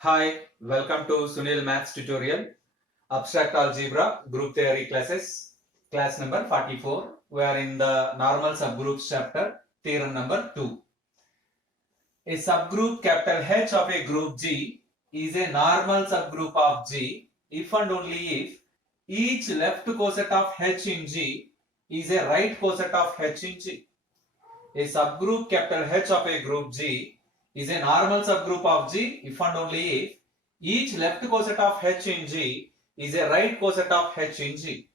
Hi, welcome to Sunil Maths tutorial, Abstract Algebra, Group Theory classes, class number 44. We are in the normal subgroups chapter, theorem number 2. A subgroup capital H of a group G is a normal subgroup of G if and only if each left coset of H in G is a right coset of H in G. A subgroup capital H of a group G is a normal subgroup of G if and only if each left coset of H in G is a right coset of H in G.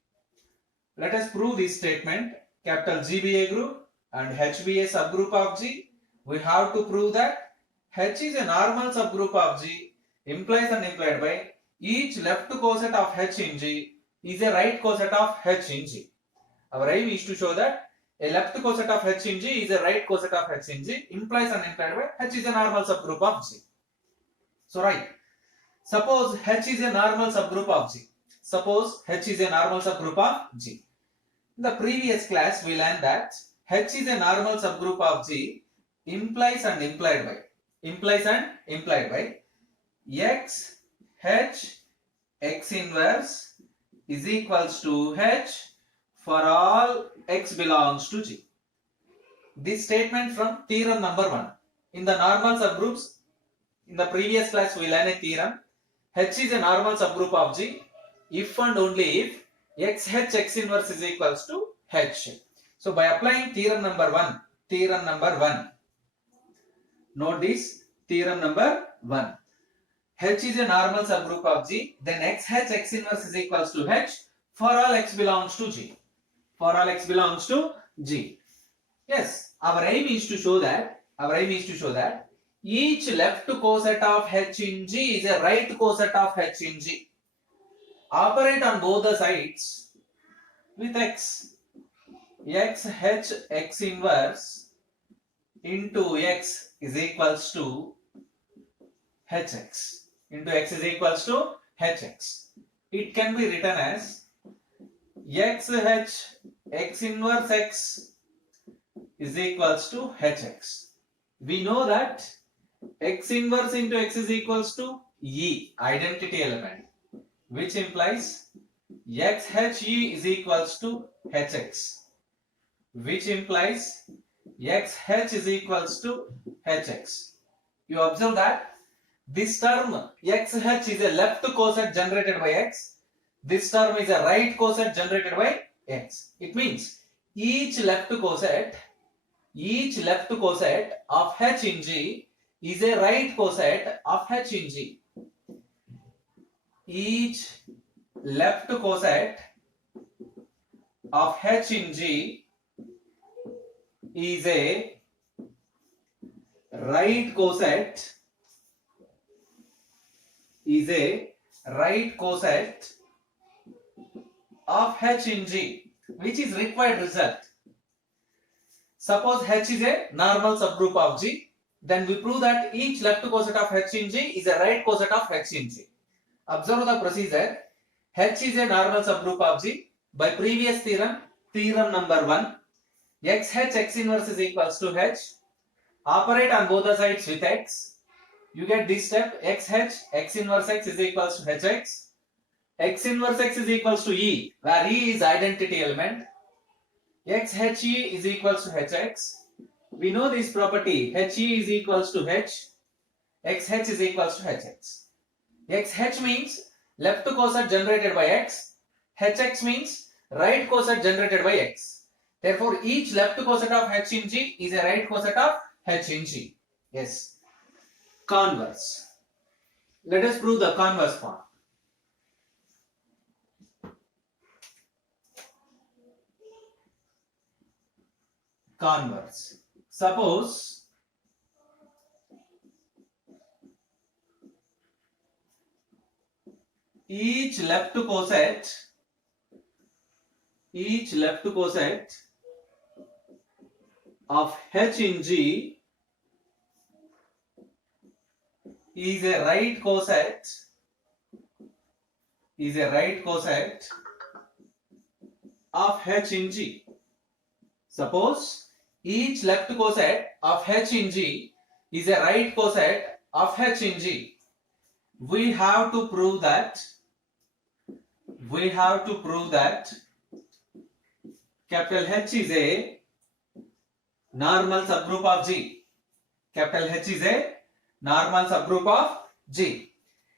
Let us prove this statement. Capital G be a group and H be a subgroup of G. We have to prove that H is a normal subgroup of G implies and implied by each left coset of H in G is a right coset of H in G. Our aim is to show that a left coset of H in G is a right coset of H in G implies and implied by H is a normal subgroup of G. So right. Suppose H is a normal subgroup of G. Suppose H is a normal subgroup of G. In the previous class, we learned that H is a normal subgroup of G implies and implied by X H X inverse is equals to H for all X belongs to G. This statement from theorem number 1. In the normal subgroups, in the previous class we learned a theorem. H is a normal subgroup of G if and only if X H X inverse is equals to H. So by applying theorem number 1, note this theorem number 1. H is a normal subgroup of G, then X H X inverse is equals to H for all X belongs to G. For all X belongs to G. Yes, our aim is to show that each left coset of H in G is a right coset of H in G. Operate on both the sides with X. X H X inverse into X is equals to Hx. Into X is equals to Hx. It can be written as X H X inverse X is equals to Hx. We know that X inverse into X is equals to E, identity element, which implies X H E is equals to Hx, which implies X H is equals to Hx. You observe that this term X H is a left coset generated by X. This term is a right coset generated by X. It means each left coset of H in G is a right coset of H in G. Each left coset of H in G is a right coset of H in G, which is required result. Suppose H is a normal subgroup of G, then we prove that each left coset of H in G is a right coset of H in G. Observe the procedure. H is a normal subgroup of G. By previous theorem number 1, X H X inverse is equals to H. Operate on both the sides with X. You get this step. X H X inverse X is equals to Hx. X inverse X is equals to E, where E is identity element. X H E is equals to Hx. We know this property. H E is equals to H. X H is equals to Hx. X H means left coset generated by X. Hx means right coset generated by X. Therefore, each left coset of H in G is a right coset of H in G. Yes. Converse. Let us prove the converse form. Converse. Suppose each left coset of H in G is a right coset of H in G. Suppose each left coset of H in G is a right coset of H in G. we have to prove that capital H is a normal subgroup of G. Capital H is a normal subgroup of G.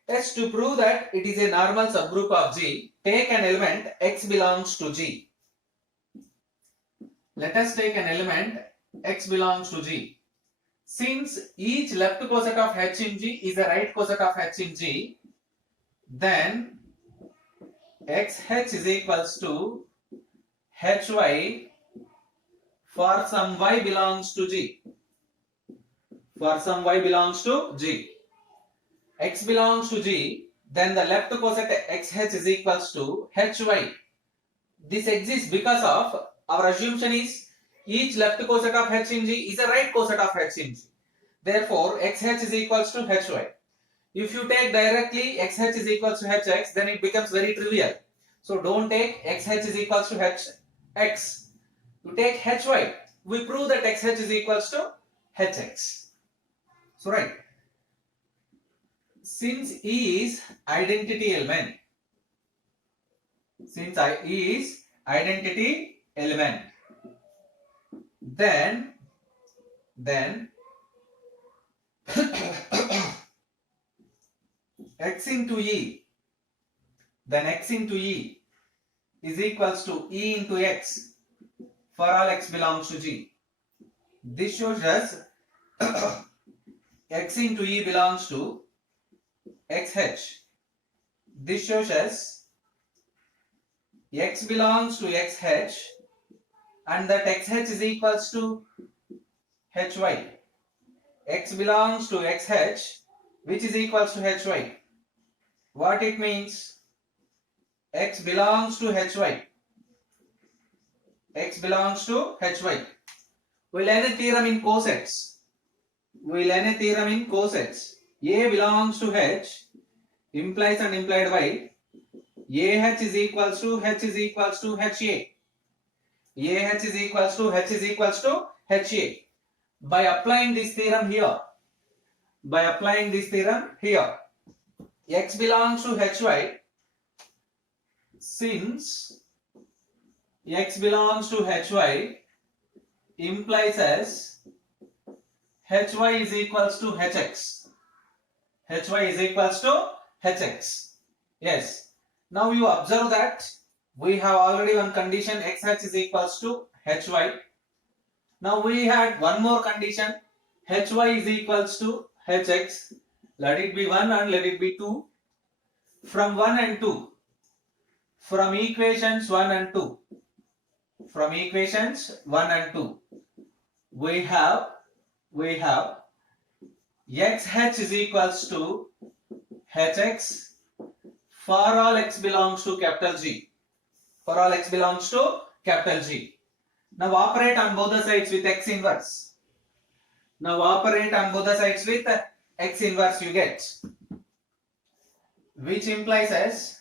Yes, to prove that it is a normal subgroup of G, take an element X belongs to G. Let us take an element X belongs to G. Since each left coset of H in G is a right coset of H in G, then XH is equals to HY for some Y belongs to G. For some Y belongs to G. X belongs to G, then the left coset XH is equals to HY. This exists because of our assumption is each left coset of H in G is a right coset of H in G. Therefore, XH is equals to HY. If you take directly XH is equals to HX, then it becomes very trivial. So don't take XH is equals to HX. You take HY. We prove that XH is equals to HX. So right. Since E is identity element, then X into E is equals to E into X for all X belongs to G. This shows us X into E belongs to XH. This shows us X belongs to XH and that XH is equals to HY. X belongs to XH which is equals to HY. What it means? X belongs to HY. X belongs to HY. We learn a theorem in cosets. A belongs to H implies and implied by AH is equals to H is equals to HA. AH is equals to H is equals to HA. By applying this theorem here, X belongs to HY. Since X belongs to HY implies as HY is equals to HX. HY is equals to HX. Yes. Now you observe that we have already one condition XH is equals to HY. Now we had one more condition HY is equals to HX. Let it be 1 and let it be 2. From 1 and 2. From equations 1 and 2. We have XH is equals to HX for all X belongs to capital G. Now operate on both the sides with X inverse. You get. Which implies as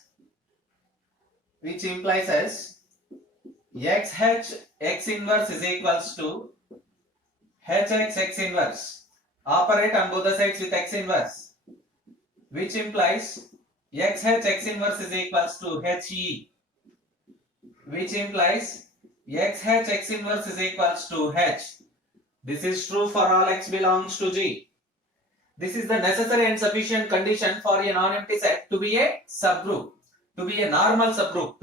XH X inverse is equals to HX X inverse. Operate on both the sides with X inverse. Which implies XH X inverse is equals to HE. Which implies XH X inverse is equals to H. This is true for all X belongs to G. This is the necessary and sufficient condition for a non-empty set to be a subgroup, to be a normal subgroup,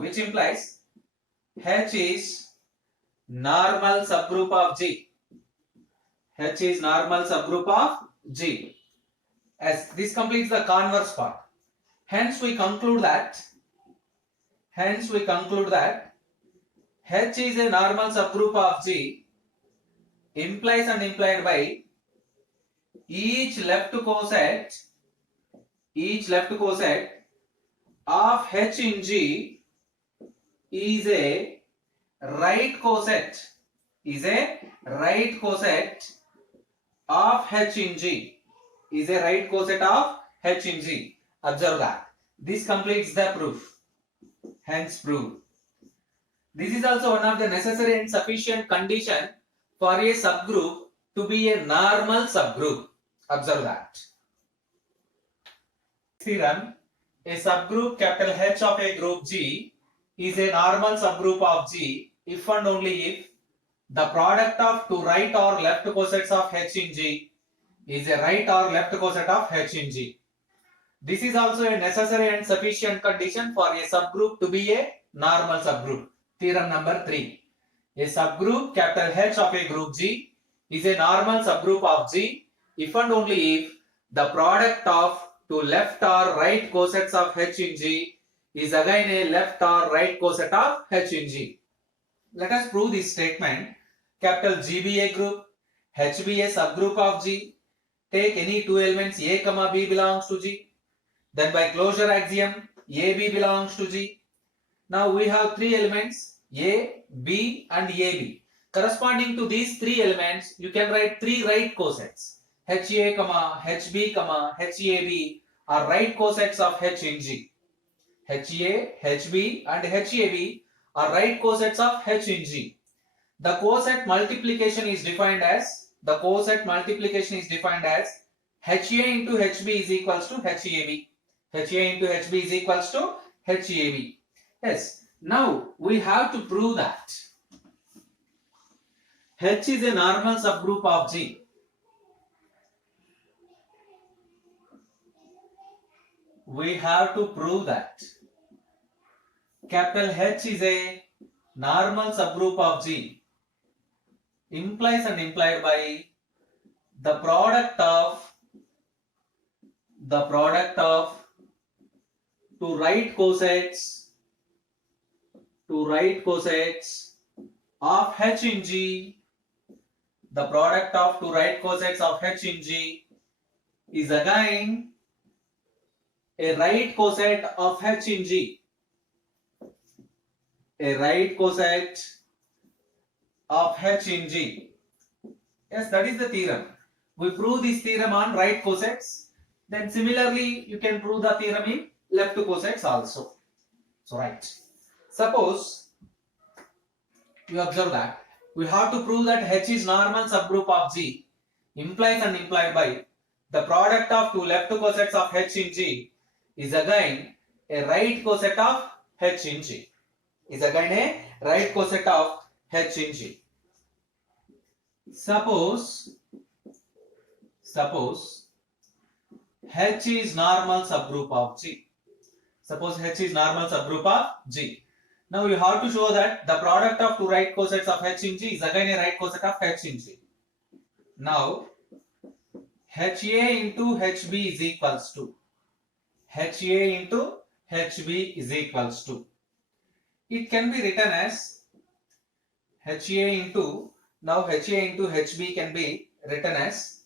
which implies H is normal subgroup of G. As this completes the converse part. Hence we conclude that H is a normal subgroup of G implies and implied by each left coset of H in G is a right coset of H in G. Observe that. This completes the proof. Hence proof. This is also one of the necessary and sufficient condition for a subgroup to be a normal subgroup. Observe that. Theorem. A subgroup capital H of a group G is a normal subgroup of G if and only if the product of two right or left cosets of H in G is a right or left coset of H in G. This is also a necessary and sufficient condition for a subgroup to be a normal subgroup. Theorem number 3. A subgroup capital H of a group G is a normal subgroup of G if and only if the product of two left or right cosets of H in G is again a left or right coset of H in G. Let us prove this statement. Capital G be a group, H be a subgroup of G. Take any two elements A, B belongs to G. Then by closure axiom, AB belongs to G. Now we have three elements A, B and AB. Corresponding to these three elements, you can write three right cosets. HA, HB, HAB are right cosets of H in G. HA, HB and HAB are right cosets of H in G. The coset multiplication is defined as HA into HB is equals to HAB. HA into HB is equals to HAB. Yes. Now we have to prove that H is a normal subgroup of G. We have to prove that capital H is a normal subgroup of G. Implies and implied by the product of two right cosets of H in G. The product of two right cosets of H in G is again a right coset of H in G. A right coset of H in G. Yes, that is the theorem. We prove this theorem on right cosets. Then similarly, you can prove the theorem in left cosets also. So right. Suppose you observe that we have to prove that H is normal subgroup of G. Implies and implied by the product of two left cosets of H in G is again a right coset of H in G. Suppose H is normal subgroup of G. Now you have to show that the product of two right cosets of H in G is again a right coset of H in G. Now HA into HB is equals to it can be written as HA into HB can be written as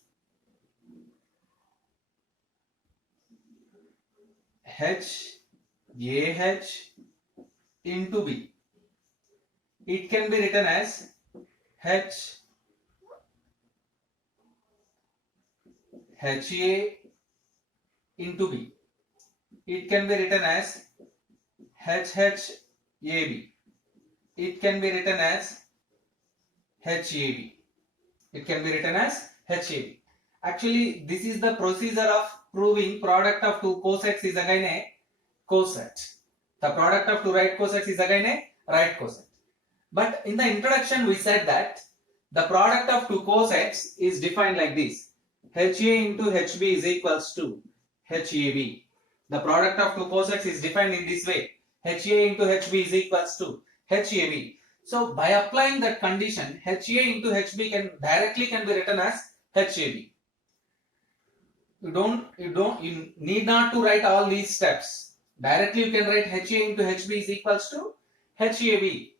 HAH into B. It can be written as HA into B. It can be written as HHAB. It can be written as HAB. Actually, this is the procedure of proving product of two cosets is again a coset. The product of two right cosets is again a right coset. But in the introduction, we said that the product of two cosets is defined like this. HA into HB is equals to HAB. The product of two cosets is defined in this way. HA into HB is equals to HAB. So by applying that condition, HA into HB can be written as HAB. You need not to write all these steps. Directly you can write HA into HB is equals to HAB.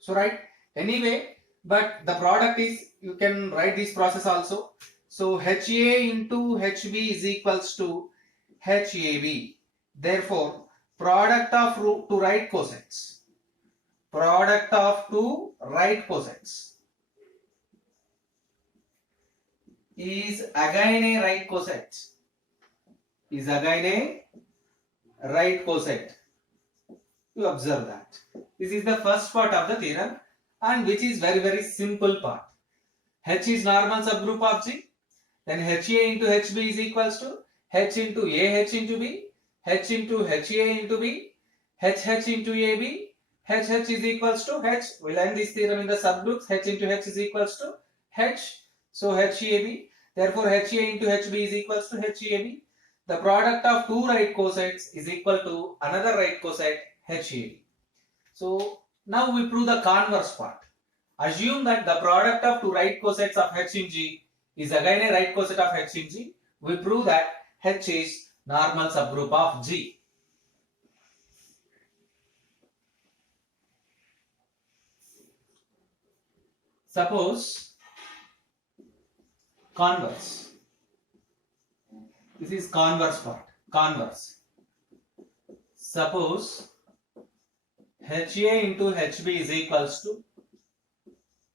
So right, anyway, but the product is, you can write this process also. So HA into HB is equals to HAB. Therefore, product of two right cosets is again a right coset. You observe that. This is the first part of the theorem, and which is very, very simple part. H is normal subgroup of G. Then HA into HB is equals to H into AH into B, H into HA into B, HH into AB, HH is equals to H. We'll end this theorem in the subgroups. H into H is equals to H. So HAB. Therefore, HA into HB is equals to HAB. The product of two right cosets is equal to another right coset HAB. So now we prove the converse part. Assume that the product of two right cosets of H in G is again a right coset of H in G. We prove that H is normal subgroup of G. Suppose converse. This is converse part. Converse. Suppose HA into HB is equals to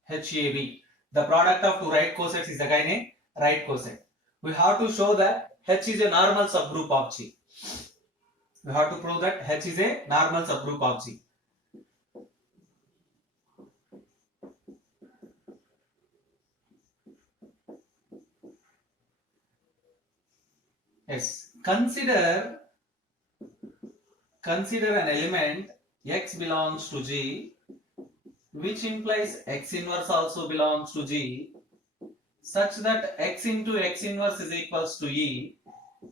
HAB. The product of two right cosets is again a right coset. We have to show that H is a normal subgroup of G. We have to prove that H is a normal subgroup of G. Yes. Consider an element X belongs to G, which implies X inverse also belongs to G, such that X into X inverse is equals to E.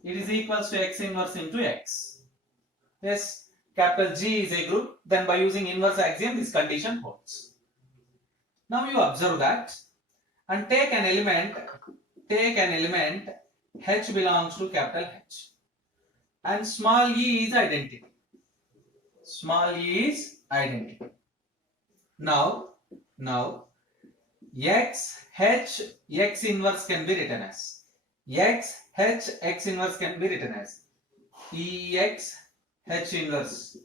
It is equals to X inverse into X. Yes, capital G is a group. Then by using inverse axiom, this condition holds. Now you observe that and take an element H belongs to capital H, and small e is identity. Small e is identity. Now X H X inverse can be written as X H X inverse can be written as EX H inverse.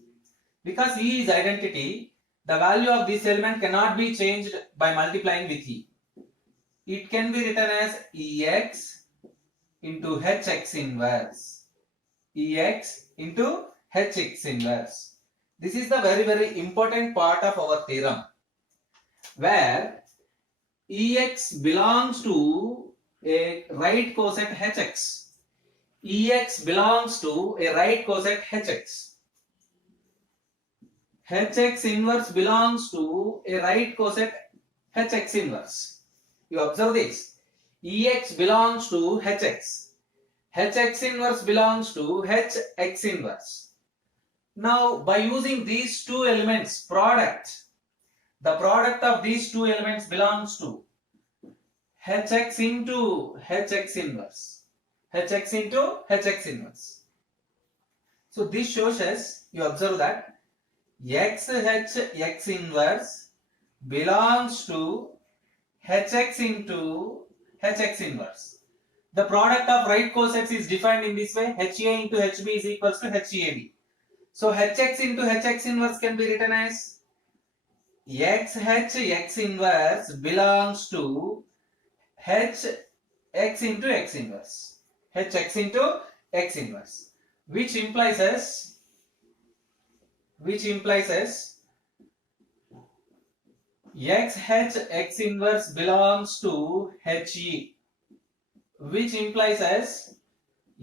Because E is identity, the value of this element cannot be changed by multiplying with E. It can be written as EX into HX inverse. EX into HX inverse. This is the very important part of our theorem, where EX belongs to a right coset HX. EX belongs to a right coset HX. HX inverse belongs to a right coset HX inverse. You observe this. EX belongs to HX. HX inverse belongs to HX inverse. Now, by using these two elements, the product of these two elements belongs to HX into HX inverse. HX into HX inverse. So this shows us, you observe that XH inverse belongs to HX into HX inverse. The product of right cosets is defined in this way. HA into HB is equals to HAB. So HX into HX inverse can be written as XH inverse belongs to HX into X inverse. HX into X inverse. Which implies as XH X inverse belongs to HE. Which implies as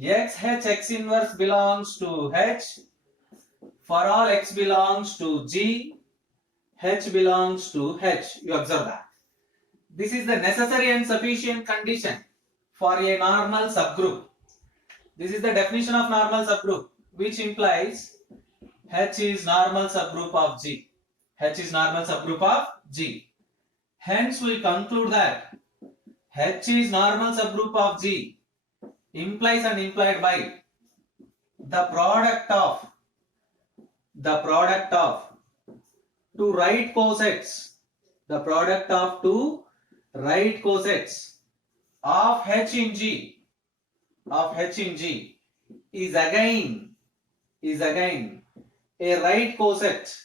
XH X inverse belongs to H. For all X belongs to G, H belongs to H. You observe that. This is the necessary and sufficient condition for a normal subgroup. This is the definition of normal subgroup, which implies H is normal subgroup of G. H is normal subgroup of G. Hence, we conclude that H is normal subgroup of G implies and implied by the product of two right cosets. The product of two right cosets of H in G is again a right coset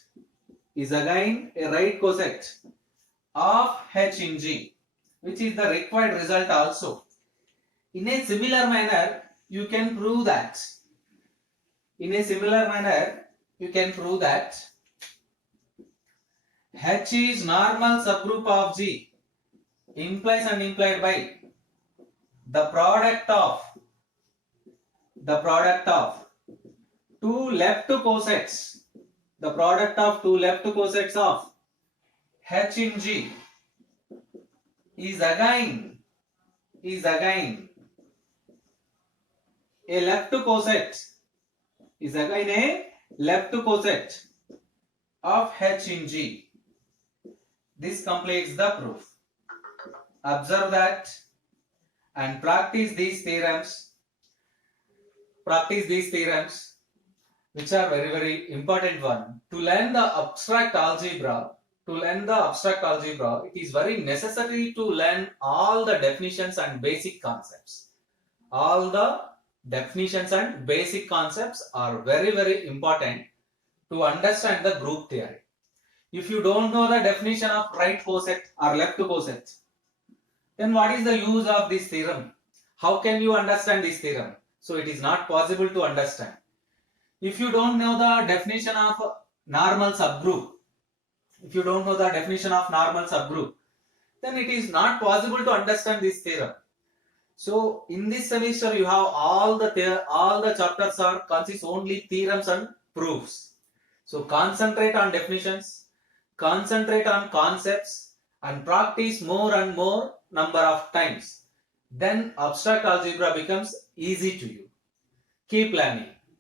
of H in G, which is the required result also. In a similar manner, you can prove that H is normal subgroup of G implies and implied by the product of the product of two left cosets, the product of two left cosets of H in G is again a left coset, is again a left coset of H in G. This completes the proof. Observe that and practice these theorems. Practice these theorems, which are very important one. To learn the abstract algebra, it is very necessary to learn all the definitions and basic concepts. All the definitions and basic concepts are very important to understand the group theory. If you don't know the definition of right coset or left coset, then what is the use of this theorem? How can you understand this theorem? So it is not possible to understand. If you don't know the definition of normal subgroup, then it is not possible to understand this theorem. So in this semester you have all the chapters are consist only theorems and proofs. So concentrate on definitions, concentrate on concepts and practice more and more number of times. Then abstract algebra becomes easy to you. Keep learning.